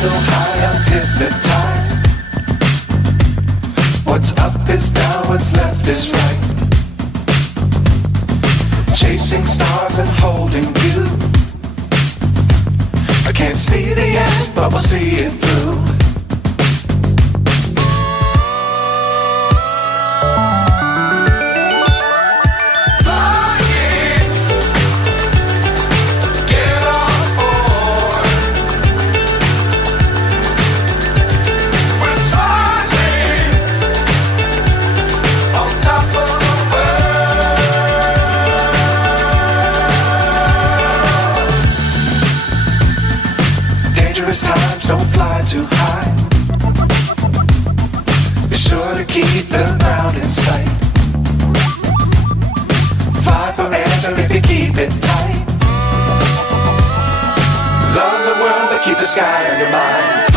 So high I'm hypnotized. What's up is down, what's left is right. Chasing stars and holding you. I can't see the end, but we'll see it through. Times don't fly too high. Be sure to keep the ground in sight. Fly forever if you keep it tight. Love the world but keep the sky on your mind.